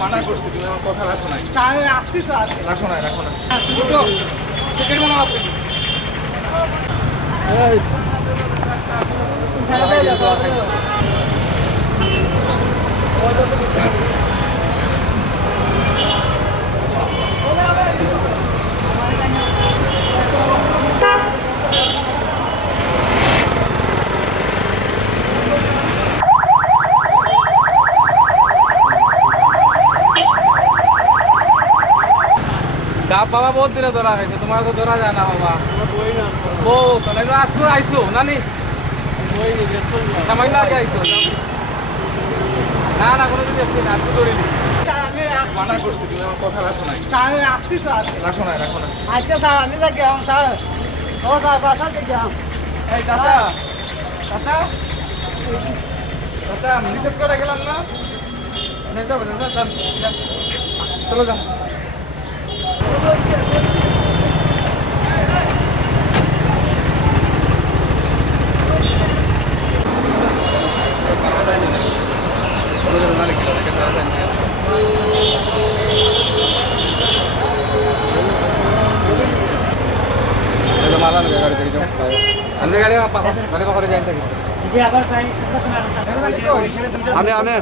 মানা করছি তুমি আমার কথা রাখো নাই। আসছি স্যার, রাখো নাই, রাখো না। টিকিট বানাও আপনি। ডাব বাবা বহুত দিনে ধরা খাইছে, তোমার তো ধরা যায় না বাবা। বহুত অনেক আজকে আইসো নানি, সামান্য আগে আইসো। না না কোনো দিন আসছি না, আজকে ধরিনি। মানা করছি তুমি আমার কথা রাখো নাই। আসছি স্যার, রাখো নাই, রাখো না। আচ্ছা স্যার আমি গেলাম স্যার। ও স্যার বাসাতে গেলাম। এই চাচা, চাচা, চাচা আমি নিষেধ করে গেলাম না। যাবো চলো যাও। গাড়ি পাখরে যাই থাকি। আনে আনে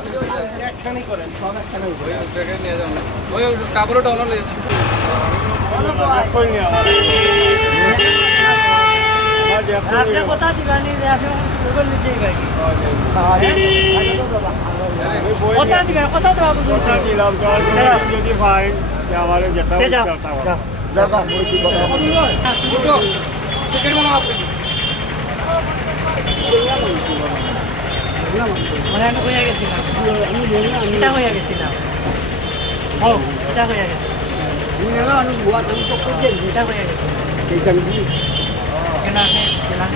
ওই কাপড়টা অন্য নিয়ে যদি ভাই আমার যেটা টিকিট বানাও আপনি। মানে আমি হয়ে গেছিলাম, এটা হয়ে গেছিলাম। ও এটা হয়ে গেছে, এটা হয়ে গেছে। কেনা কেনা